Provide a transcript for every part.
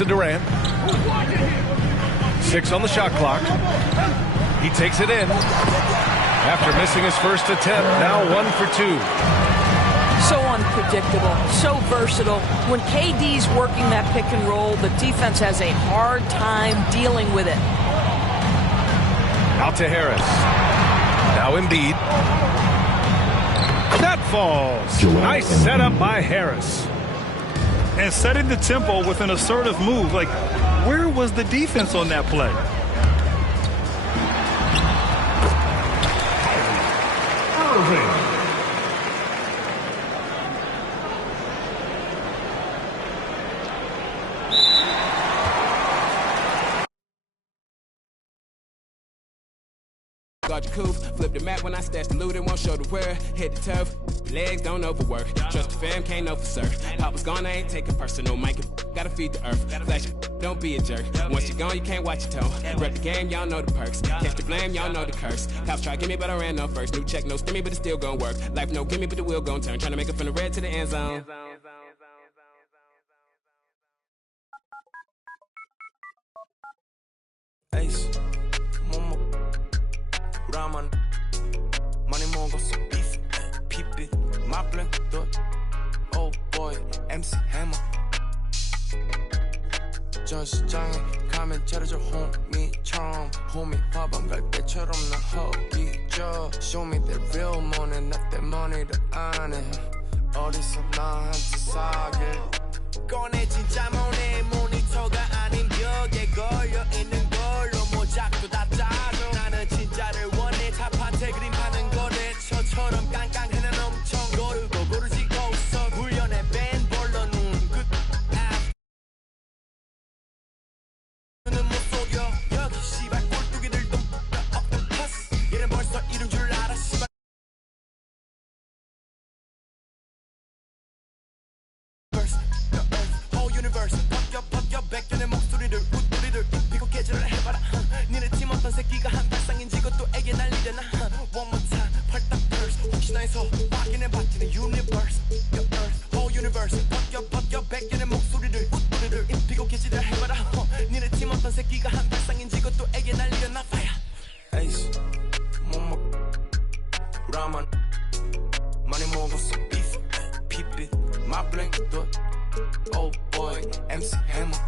to Durant. 6 on the shot clock. He takes it in. After missing his first attempt, now 1 for 2. So unpredictable, so versatile. When KD's working that pick and roll, the defense has a hard time dealing with it. Out to Harris. Now Embiid. That falls. Nice setup by Harris. And setting the tempo with an assertive move. Like, where was the defense on that play? Guard your coupe, flip the map when I stash the loot and won't show the where. Hit the turf, legs don't overwork. Trust the fam, can't know for certain. Papa's gone, I ain't taking personal. Mike, gotta feed the earth. Flash, don't be a jerk. Once you're gone, you can't watch your tone. Rep the game, y'all know the perks. Catch the blame, y'all know the curse. Cops try to get me, but I ran up first. New check, no stimmy, but it's still gonna work. Life no gimme, but the wheel gon' turn. Trying to make it from the red to the end zone. Ace, Momo, Raman, Money Mongo's beef, peep it, my blank dot. Oh boy, MC Hammer. 전시장에 가면 차려줘 호미처럼 호미 화방 갈 때처럼 나 허기져. Show me that real money, not that money 더 안 해. 어디서 나한테 사길 꺼내 진짜 모네 모니터가 아닌 벽에 걸려 있는 걸로 모작도 다 짜져. 나는 진짜를 원해. 탑한테 그림 파는 거래처처럼 깡깡해. 난 엄청 고르고 고르지고 서 훈련에 밴 벌러 눈 끝. 눈은 못 속여 여기 씨발 꼴뚜기들도 octopus. 얘는 벌써 이룬 줄 알아 씨발. 벗겨 백견의 목소리를 웃소리를 입히고 개질을 해봐라. 니네 팀 어떤 새끼가 한 발상인지 그것도 애게 날리려나. One more time 팔딱 burst. 혹시나 해서 확인해봤지는 universe your earth whole universe. 벗겨 백견의 목소리를 웃소리를 입히고 개질을 해봐라. 니네 팀 어떤 새끼가 한 발상인지 그것도 애게 날리려나. Fire Ace 모모 라만 많이 먹었어 beef 피빛 my blank dot. Oh boy, MC Hammer.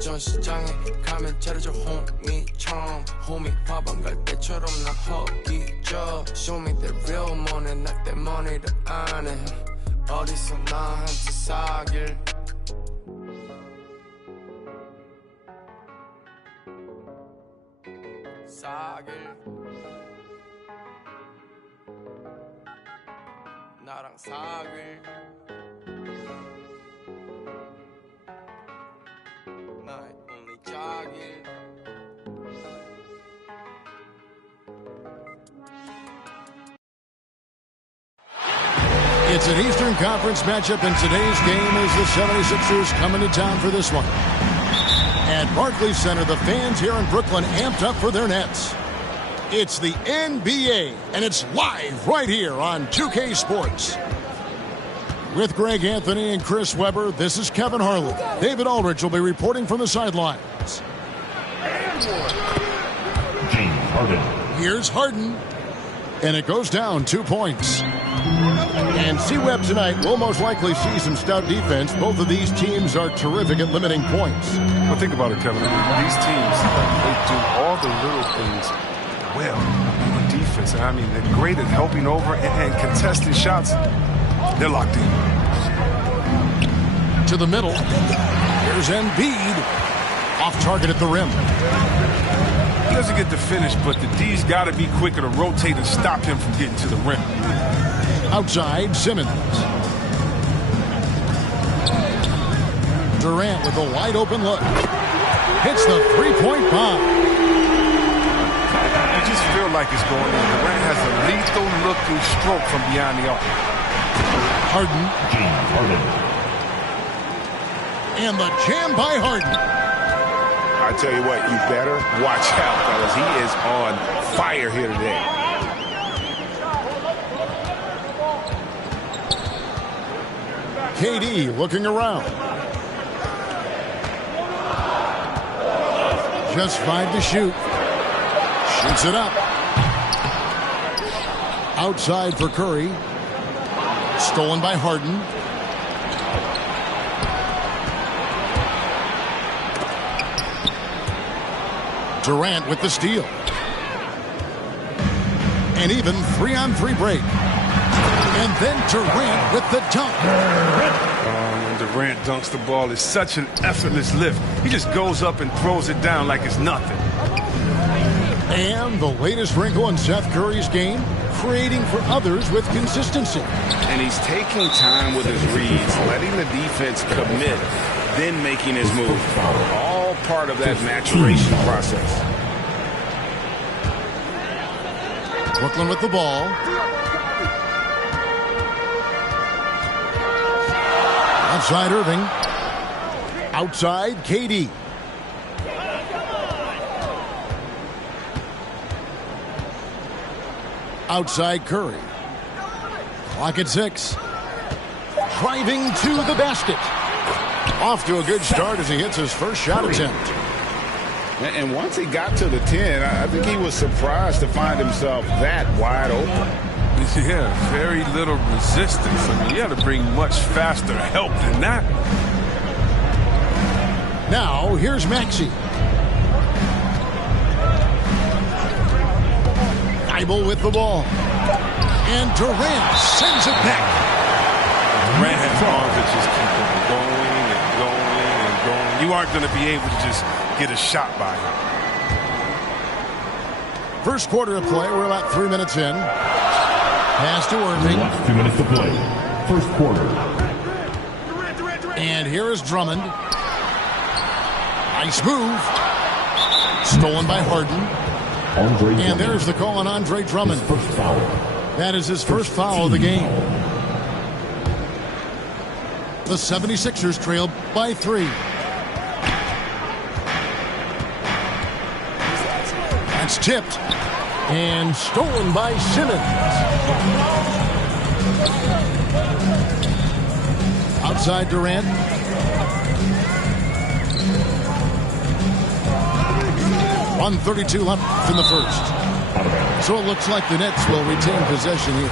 전시장에 가면 차려줘 호미처럼 호미 화방 갈 때처럼 나 허기져. Show me that real money, not that money 더 안 해. 어디서 나한테 사길 나랑 사귈 나의 only 자길. It's an Eastern Conference matchup, and today's game is the 76ers coming to town for this one. At Barclays Center, the fans here in Brooklyn amped up for their Nets. It's the NBA, and it's live right here on 2K Sports. With Greg Anthony and Chris Webber, this is Kevin Harlan. David Aldridge will be reporting from the sidelines. James Harden. Here's Harden, and it goes down 2 points. And C-Web tonight will most likely see some stout defense. Both of these teams are terrific at limiting points. Well, think about it, Kevin. These teams, they do all the little things well on defense. I mean, they're great at helping over and contesting shots. They're locked in. To the middle. Here's Embiid. Off target at the rim. He doesn't get the finish, but the D's got to be quicker to rotate and stop him from getting to the rim. Outside, Simmons. Durant with a wide open look. Hits the three-point bomb. You just feel like it's going in. Durant has a lethal-looking stroke from beyond the arc. Harden. James Harden. And the jam by Harden. I tell you what, you better watch out, fellas. He is on fire here today. KD looking around. Just 5 to shoot. Shoots it up. Outside for Curry. Stolen by Harden. Durant with the steal. And even 3-on-3 break. And then Durant with the dunk. When Durant dunks the ball, it's such an effortless lift. He just goes up and throws it down like it's nothing. And the latest wrinkle in Seth Curry's game, creating for others with consistency. And he's taking time with his reads, letting the defense commit, then making his move. All part of that maturation process. Brooklyn with the ball. Outside Irving. Outside KD. Outside Curry. Clock at 6. Driving to the basket. Off to a good start as he hits his first shot attempt. And once he got to the 10, I think he was surprised to find himself that wide open. Yeah, very little resistance. I mean, you had to bring much faster help than that. Now, here's Maxey. Thibault with the ball. And Durant sends it back. Durant has arms that just keep him going and going and going. You aren't going to be able to just get a shot by him. First quarter of play. We're about 3 minutes in. Pass to Irving. Last 2 minutes to play. First quarter. And here is Drummond. Nice move. Stolen by Harden. And there's the call on Andre Drummond. First foul. That is his first foul of the game. The 76ers trail by 3. That's tipped. And stolen by Simmons. Outside Durant. .132 left in the first. So it looks like the Nets will retain possession here.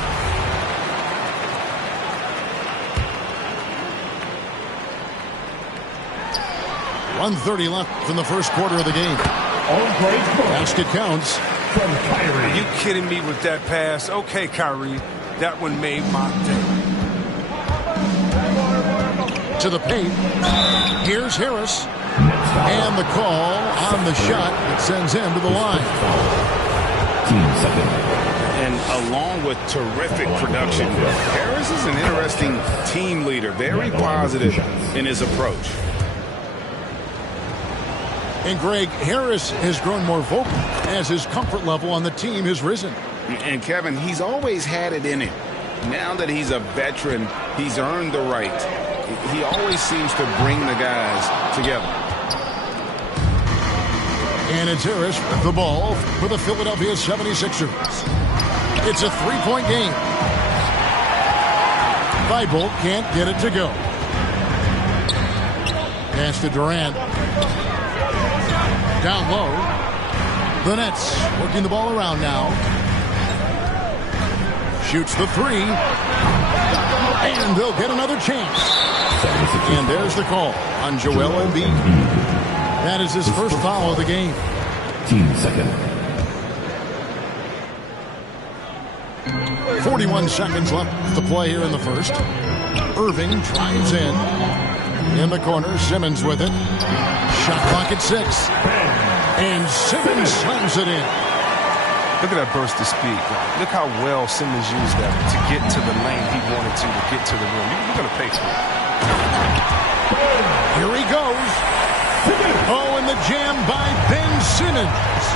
.130 left in the first quarter of the game. Basket counts. Are you kidding me with that pass? Okay, Kyrie, that one made my day. To the paint. Here's Harris. And the call on the shot that sends him to the line. And along with terrific production, Harris is an interesting team leader, very positive in his approach. And Greg, Harris has grown more vocal as his comfort level on the team has risen. And Kevin, he's always had it in him. Now that he's a veteran, he's earned the right. He always seems to bring the guys together. And it's Harris with the ball for the Philadelphia 76ers. It's a 3-point game. Thibault can't get it to go. Pass to Durant. Down low. The Nets working the ball around now. Shoots the 3. And they'll get another chance. And there's the call on Joel Embiid. That is his first foul of the game. Team second. 41 seconds left to play here in the first. Irving drives in. In the corner, Simmons with it. Shot clock at 6. And Simmons slams it in. Look at that burst of speed. Look how well Simmons used that to get to the lane he wanted to get to the rim. You're going to pay for it. Here he goes. Oh, and the jam by Ben Simmons.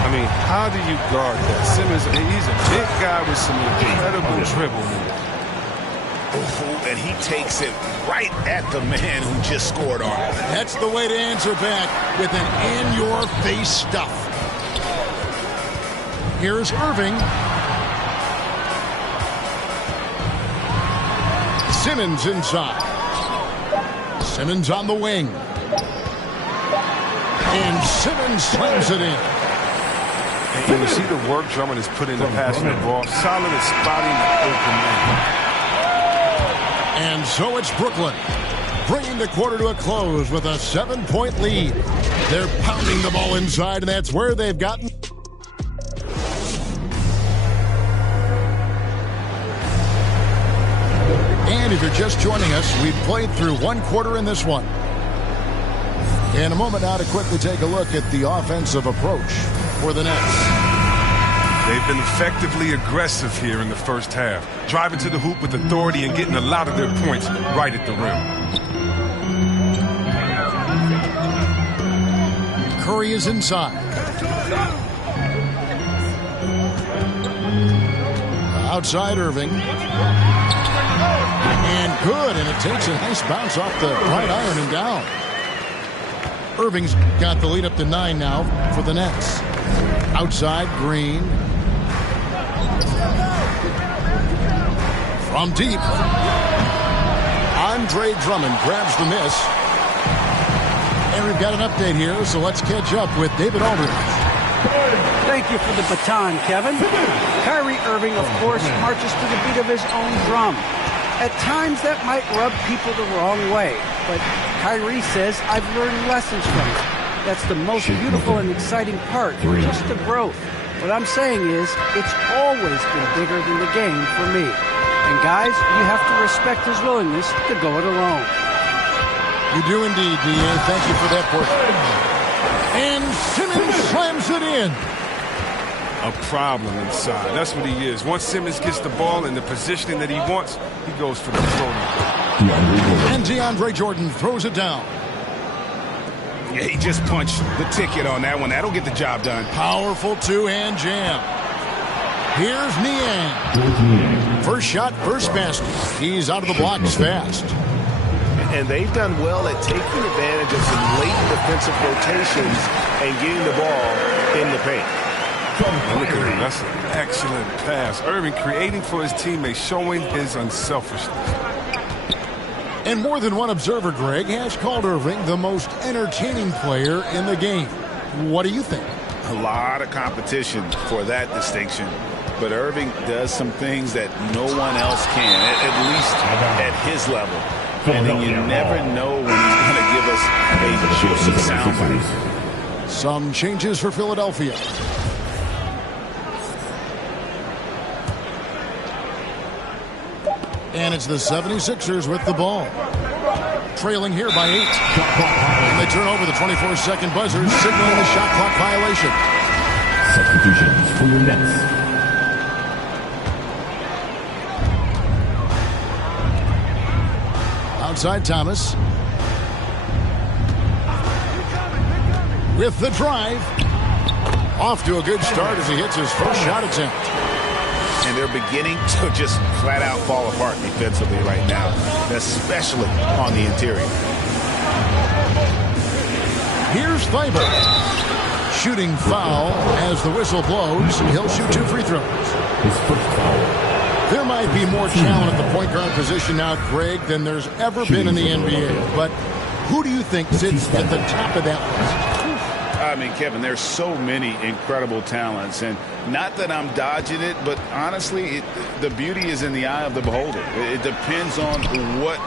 I mean, how do you guard that? Simmons, he's a big guy with some incredible dribble. And he takes it right at the man who just scored on him. That's the way to answer back with an in-your-face stuff. Here's Irving. Simmons inside. Simmons on the wing. And Simmons slams it in. And you see the work Drummond has put into passing the ball. Solid at spotting the open man. And so it's Brooklyn, bringing the quarter to a close with a 7-point lead. They're pounding the ball inside, and that's where they've gotten. And if you're just joining us, we've played through one quarter in this one. In a moment now to quickly take a look at the offensive approach for the Nets. They've been effectively aggressive here in the first half, driving to the hoop with authority and getting a lot of their points right at the rim. Curry is inside. Outside Irving. And good, and it takes a nice bounce off the right iron and down. Irving's got the lead up to 9 now for the Nets. Outside, Green. From deep. Andre Drummond grabs the miss. And we've got an update here, so let's catch up with David Aldridge. Thank you for the baton, Kevin. Kyrie Irving, of course, marches to the beat of his own drum. At times, that might rub people the wrong way, but Kyrie says, I've learned lessons from it. That's the most beautiful and exciting part, just the growth. What I'm saying is, it's always been bigger than the game for me. And guys, you have to respect his willingness to go it alone. You do indeed, D.A. Thank you for that portion. And Simmons slams it in. A problem inside. That's what he is. Once Simmons gets the ball in the positioning that he wants, he goes for the floater. And DeAndre Jordan throws it down. Yeah, he just punched the ticket on that one. That'll get the job done. Powerful two-hand jam. Here's Niang. First shot, first basket. He's out of the blocks fast. And they've done well at taking advantage of some late defensive rotations and getting the ball in the paint. Look at him. That's an excellent pass. Irving creating for his teammates, showing his unselfishness. And more than one observer, Greg, has called Irving the most entertaining player in the game. What do you think? A lot of competition for that distinction. But Irving does some things that no one else can, at least at his level. And then you never know when he's going to give us a juicy soundbite. Some changes for Philadelphia. And it's the 76ers with the ball. Trailing here by 8. And they turn over the 24-second buzzer, signaling the shot clock violation. Substitutions for your Nets. Outside Thomas. With the drive. Off to a good start as he hits his first shot attempt. And they're beginning to just flat out fall apart defensively right now, especially on the interior. Here's Thybulle. Shooting foul as the whistle blows. He'll shoot 2 free throws. His first foul. There might be more talent at the point guard position now, Greg, than there's ever been in the NBA. But who do you think sits at the top of that list? I mean, Kevin, there's so many incredible talents, and not that I'm dodging it, but honestly, the beauty is in the eye of the beholder. It depends on what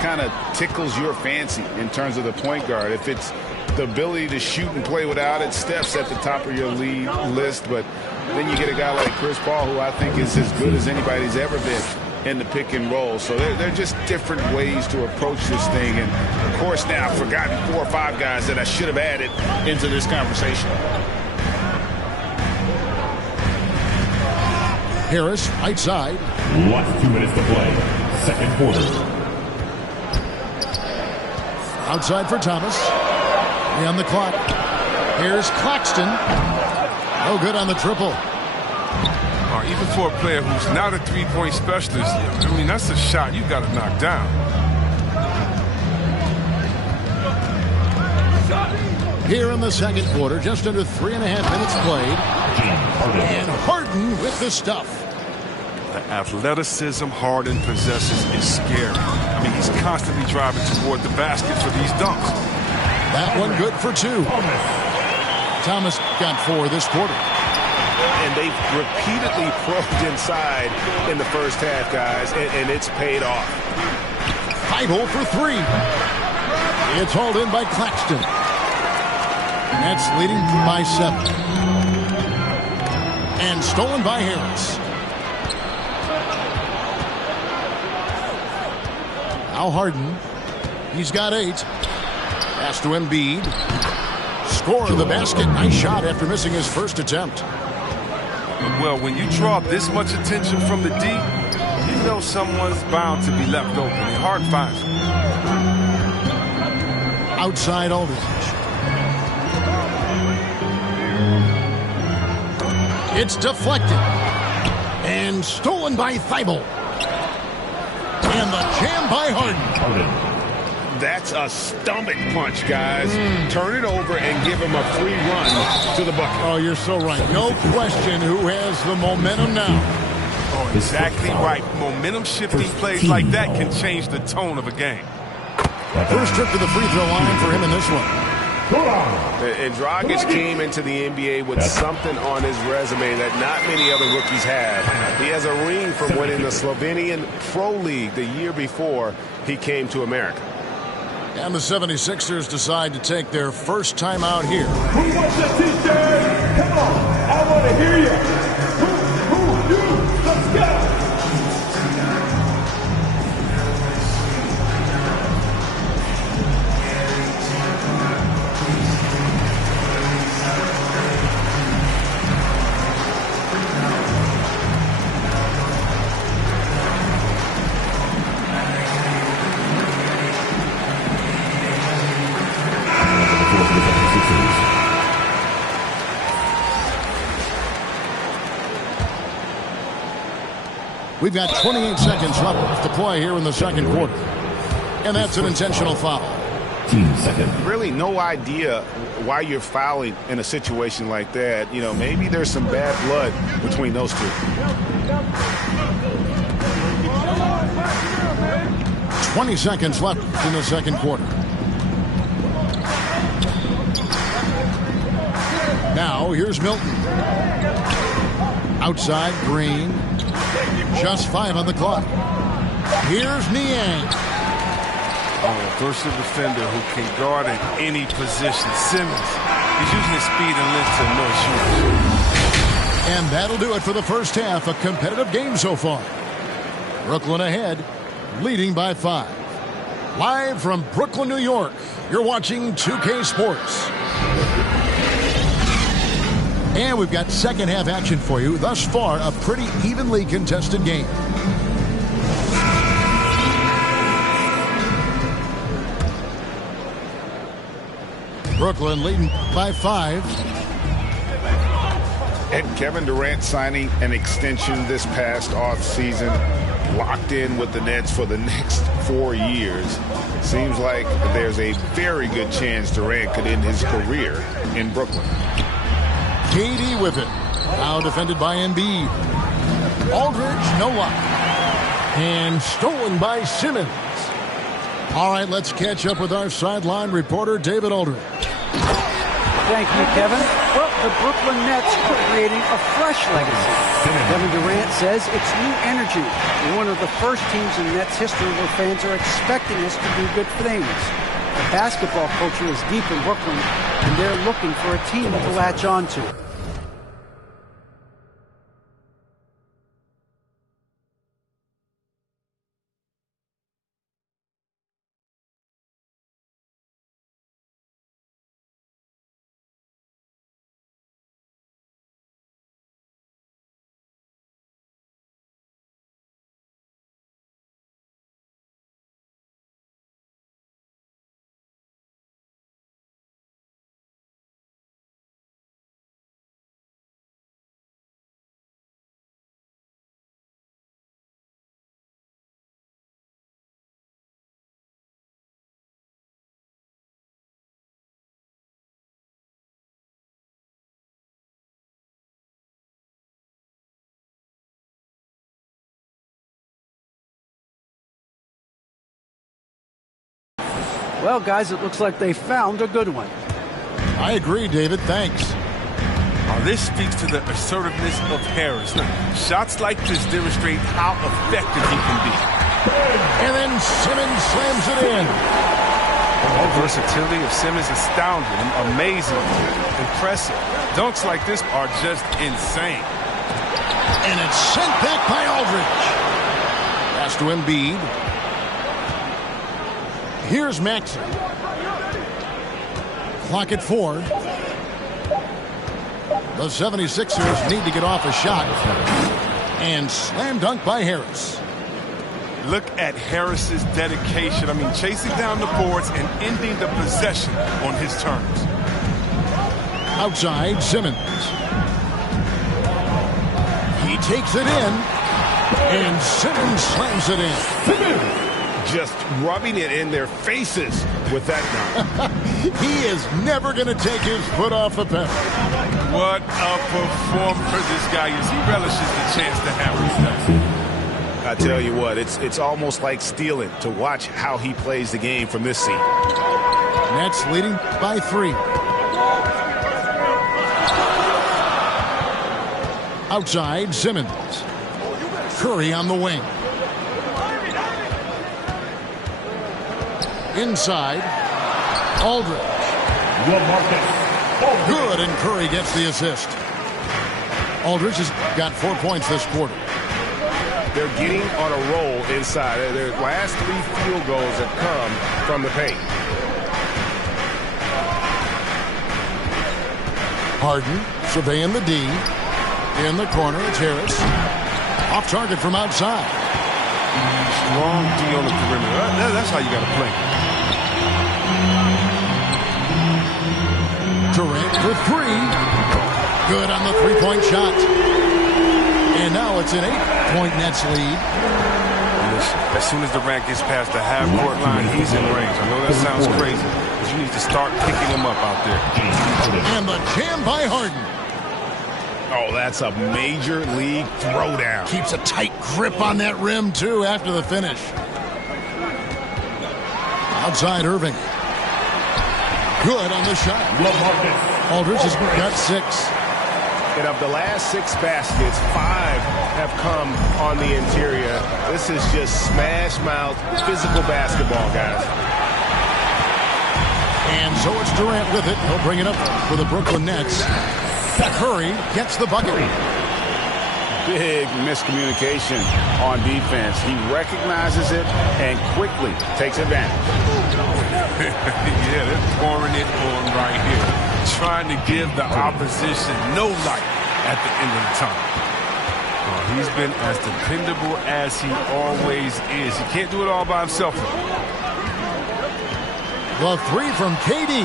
kind of tickles your fancy in terms of the point guard. If it's the ability to shoot and play without it, Steph's at the top of your league list, but then you get a guy like Chris Paul, who I think is as good as anybody's ever been in the pick and roll. So they're just different ways to approach this thing. And, of course, now I've forgotten 4 or 5 guys that I should have added into this conversation. Harris, right side. Last 2 minutes to play. Second quarter. Outside for Thomas. On the clock. Here's Claxton. No good on the triple. Even for a player who's not a three-point specialist, I mean, that's a shot you got to knock down. Here in the second quarter, just under 3.5 minutes played. And Harden with the stuff. The athleticism Harden possesses is scary. I mean, he's constantly driving toward the basket for these dunks. That one good for 2. Thomas got 4 this quarter. And they've repeatedly probed inside in the first half, guys, and it's paid off. Feibel for 3. It's hauled in by Claxton. Nets leading by 7. And stolen by Harris. Now Harden. He's got 8. Pass to Embiid. Score the basket. Nice shot after missing his first attempt. Well, when you draw this much attention from the D, you know someone's bound to be left open. And Hart finds him. Outside Aldridge. It's deflected. And stolen by Feibel. And the jam by Harden. That's a stomach punch, guys. Turn it over and give him a free run to the bucket. Oh, you're so right. No question who has the momentum now. Oh, exactly right. Momentum-shifting plays like that can change the tone of a game. First trip to the free throw line for him in this one. And Dragic came into the NBA with something on his resume that not many other rookies have. He has a ring from winning the Slovenian Pro League the year before he came to America. And the 76ers decide to take their first time out here. Who wants a t-shirt? Come on, I want to hear you. Who, you, let's go. We've got 28 seconds left to play here in the second quarter. And that's an intentional foul. Really no idea why you're fouling in a situation like that. You know, maybe there's some bad blood between those two. 20 seconds left in the second quarter. Now, here's Milton. Outside, Green. Just 5 on the clock. Here's Niang. Oh, versatile defender who can guard at any position. Simmons. He's using his speed and length to annoy shooters. And that'll do it for the first half. A competitive game so far. Brooklyn ahead, leading by 5. Live from Brooklyn, New York, you're watching 2K Sports. And we've got second half action for you. Thus far, a pretty evenly contested game. Brooklyn leading by 5. And Kevin Durant signing an extension this past offseason, locked in with the Nets for the next 4 years. Seems like there's a very good chance Durant could end his career in Brooklyn. KD with it. Now defended by Embiid. Aldridge, no luck. And stolen by Simmons. All right, let's catch up with our sideline reporter, David Aldridge. Thank you, Kevin. Well, the Brooklyn Nets are creating a fresh legacy. Kevin Durant says it's new energy. We're one of the first teams in Nets history where fans are expecting us to do good things. The basketball culture is deep in Brooklyn, and they're looking for a team to latch on to. Well, guys, it looks like they found a good one. I agree, David. Thanks. This speaks to the assertiveness of Harris. Look, shots like this demonstrate how effective he can be. And then Simmons slams it in. The versatility of Simmons is astounding, amazing, impressive. Dunks like this are just insane. And it's sent back by Aldridge. Pass to Embiid. Here's Maxey. Clock at 4. The 76ers need to get off a shot. And slam dunk by Harris. Look at Harris's dedication. I mean, chasing down the boards and ending the possession on his terms. Outside, Simmons. He takes it in. And Simmons slams it in. Just rubbing it in their faces with that dunk. He is never going to take his foot off the pedal. What a performer this guy is. He relishes the chance to hammer. I tell you what, it's almost like stealing to watch how he plays the game from this seat. Nets leading by 3. Outside, Simmons. Curry on the wing. Inside, Aldridge. Good, and Curry gets the assist. Aldridge has got 4 points this quarter. They're getting on a roll inside. Their last 3 field goals have come from the paint. Harden surveying the D. In the corner, it's Harris. Off target from outside. Strong D on the perimeter. That's how you got to play. Durant for 3. Good on the 3-point shot. And now it's an 8-point Nets lead. As soon as Durant gets past the half-court line, he's in range. I know that sounds crazy, but you need to start picking him up out there. And the jam by Harden. Oh, that's a major league throwdown. Keeps a tight grip on that rim, too, after the finish. Outside Irving. Good on the shot. Aldridge has got 6. And of the last 6 baskets, 5 have come on the interior. This is just smash-mouth, physical basketball, guys. And so it's Durant with it. He'll bring it up for the Brooklyn Nets. Curry gets the bucket. Big miscommunication on defense. He recognizes it and quickly takes advantage. Yeah, they're pouring it on right here. Trying to give the opposition no light at the end of the tunnel. He's been as dependable as he always is. He can't do it all by himself. The 3 from KD.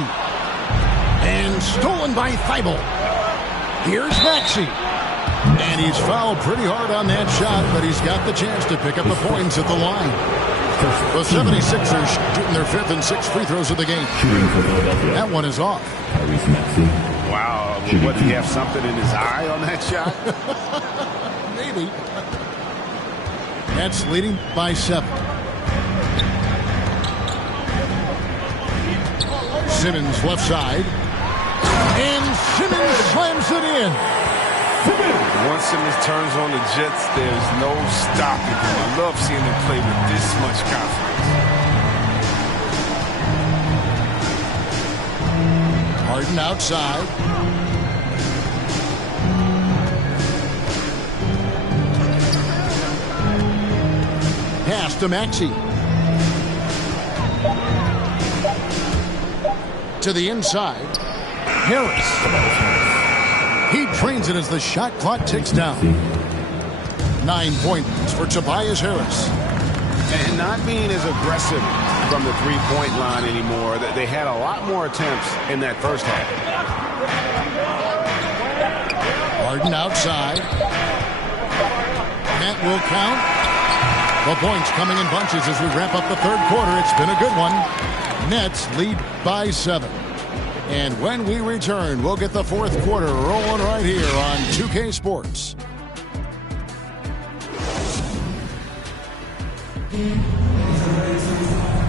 And stolen by Thibault. Here's Maxey. And he's fouled pretty hard on that shot, but he's got the chance to pick up the points at the line. The 76ers shooting their 5th and 6th free throws of the game. That one is off. Wow. What, did he have something in his eye on that shot? Maybe. Nets leading by 7. Simmons left side. And Simmons slams it in. Once Simmons turns on the Jets, there's no stopping him. I love seeing him play with this much confidence. Harden outside. Pass to Maxey. To the inside. Harris. He drains it as the shot clock ticks down. 9 points for Tobias Harris. And not being as aggressive from the three-point line anymore. They had a lot more attempts in that first half. Harden outside. That will count. The points coming in bunches as we wrap up the 3rd quarter. It's been a good one. Nets lead by 7. And when we return, we'll get the 4th quarter rolling right here on 2K Sports.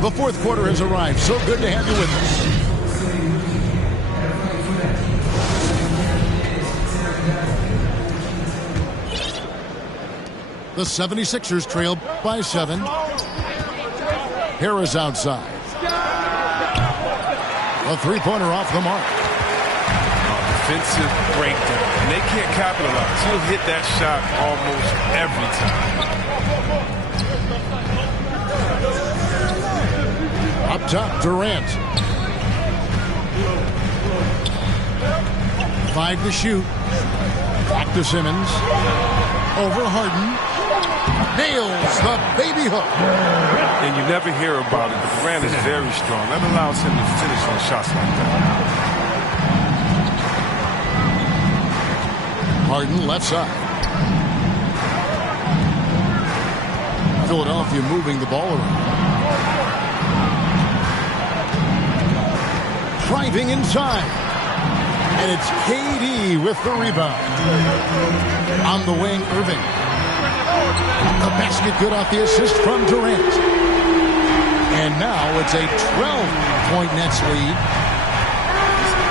The fourth quarter has arrived. So good to have you with us. The 76ers trail by 7. Harris outside. A three-pointer off the mark. Defensive breakdown, and they can't capitalize. He'll hit that shot almost every time. Up top, Durant. 5 to shoot. Back to Simmons. Over Harden. Nails the baby hook. And you never hear about it, but Durant is very strong. That allows him to finish on shots like that. Harden left side. Philadelphia moving the ball around. Driving inside. And it's KD with the rebound. On the wing, Irving. The basket good off the assist from Durant. And now it's a 12-point Nets lead.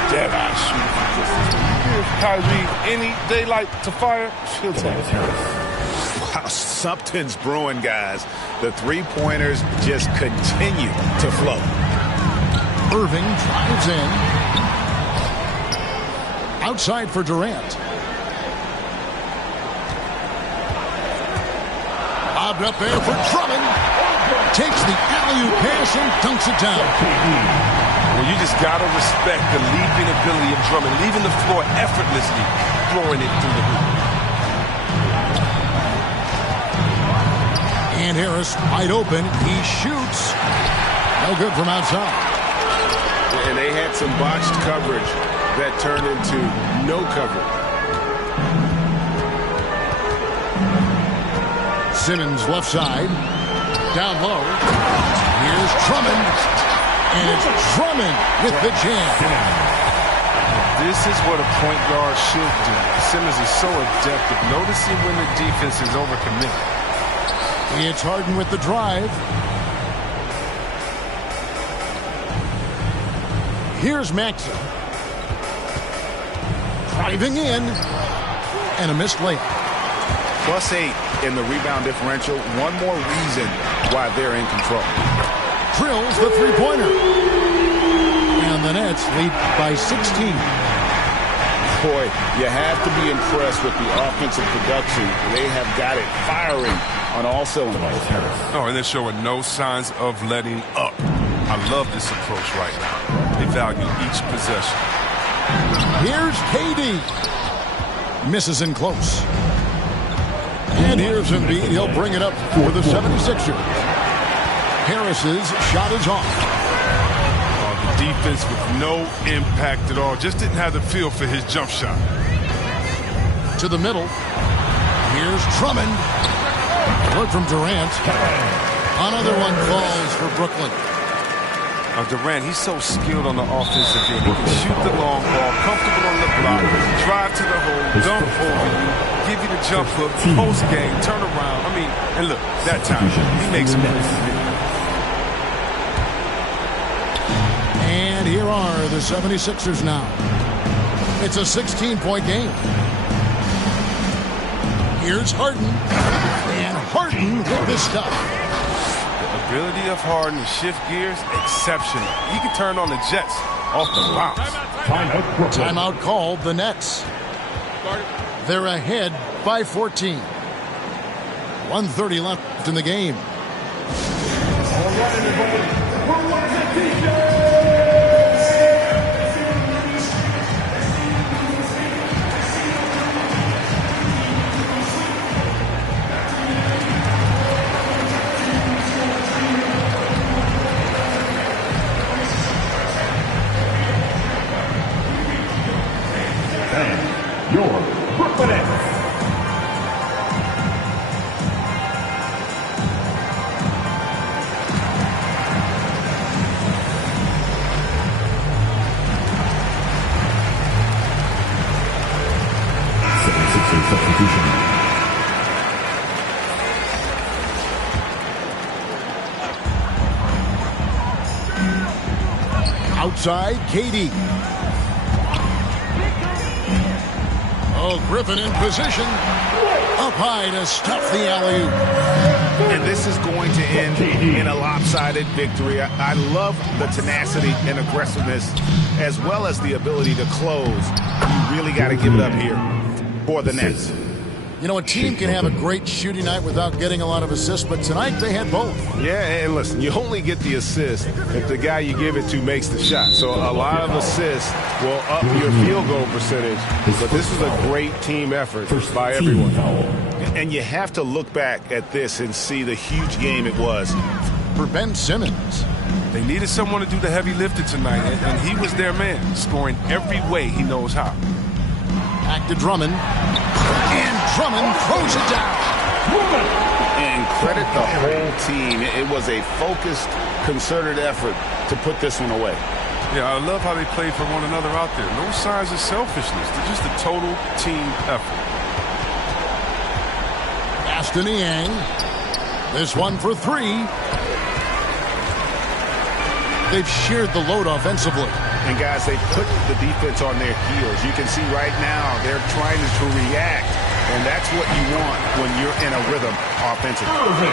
Dead-eye shooting from distance. Give Kyrie any daylight to fire, she'll take it. Wow, something's brewing, guys. The three-pointers just continue to flow. Irving drives in. Outside for Durant. Bobbed up there for Drummond. Takes the alley-oop pass and dunks it down. Well, you just got to respect the leaping ability of Drummond, leaving the floor effortlessly, throwing it through the hoop. And Harris wide open. He shoots. No good from outside. And they had some botched coverage that turned into no coverage. Simmons left side. Down low. Here's Drummond. And it's Drummond with the jam. This is what a point guard should do. Simmons is so adept at noticing when the defense is overcommitted. It's Harden with the drive. Here's Maxey. Driving in. And a missed layup. +8 in the rebound differential. One more reason why they're in control. Drills the three-pointer. And the Nets lead by 16. Boy, you have to be impressed with the offensive production. They have got it firing on all cylinders. Oh, and they're showing no signs of letting up. I love this approach right now. They value each possession. Here's KD. Misses in close. And here's Embiid. He'll bring it up for the 76ers. Harris's shot is off. The defense with no impact at all. Just didn't have the feel for his jump shot. To the middle. Here's Drummond. Work from Durant. Another one falls for Brooklyn. Durant, he's so skilled on the offensive end. He can shoot the long ball, comfortable on the block, drive to the hole, dunk over you, give you the jump hook, post game, turn around. I mean, and look, that time, he makes some plays. And here are the 76ers now. It's a 16-point game. Here's Harden. And Harden with this stuff. The ability of Harden to shift gears, exceptional. He can turn on the Jets off the bounce. Timeout called the Nets. They're ahead by 14. 1:30 left in the game. Your Brooklyn Nets. Substitution. side, KD. Oh, Griffin in position. Up high to stuff the alley-oop. And this is going to end in a lopsided victory. I love the tenacity and aggressiveness as well as the ability to close. You really got to give it up here for the Nets. You know, a team can have a great shooting night without getting a lot of assists, but tonight they had both. Yeah, and listen, you only get the assist if the guy you give it to makes the shot. So a lot of assists will up your field goal percentage, but this is a great team effort by everyone. And you have to look back at this and see the huge game it was. For Ben Simmons. They needed someone to do the heavy lifting tonight, and he was their man, scoring every way he knows how. Back to Drummond. And Drummond throws it down. And credit the whole team. It was a focused, concerted effort to put this one away. Yeah, I love how they played for one another out there. No signs of selfishness. They're just a total team effort. Aston Yang. This one for three. They've shared the load offensively. And guys, they put the defense on their heels. You can see right now they're trying to react, and that's what you want when you're in a rhythm offensively.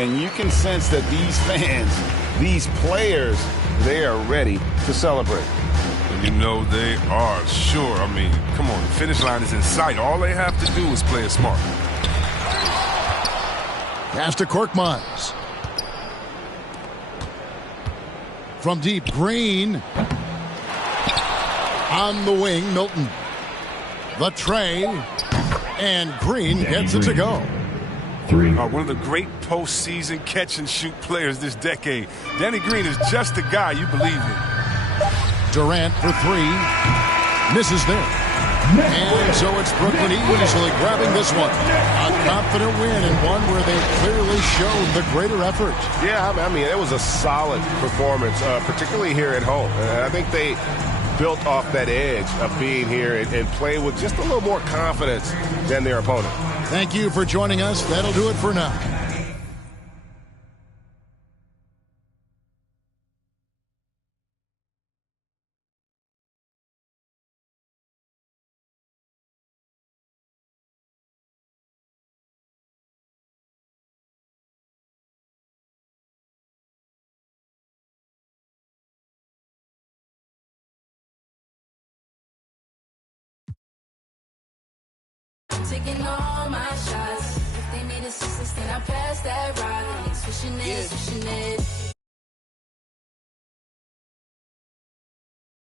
And you can sense that these fans, these players, they are ready to celebrate. And you know they are, sure. I mean, come on, the finish line is in sight. All they have to do is play it smart. Pass to Korkmaz. From deep, Green. On the wing, Milton. The tray. And Green gets it to go. One of the great postseason catch-and-shoot players this decade. Danny Green is just the guy you believe in. Durant for three. Misses there. And so it's Brooklyn easily grabbing this one. A confident win and one where they clearly showed the greater effort. Yeah, I mean, it was a solid performance, particularly here at home. I think they built off that edge of being here and play with just a little more confidence than their opponent. Thank you for joining us. That'll do it for now. Taking all my shots. If they need assistance, then I pass that rock. Switching it, switching it.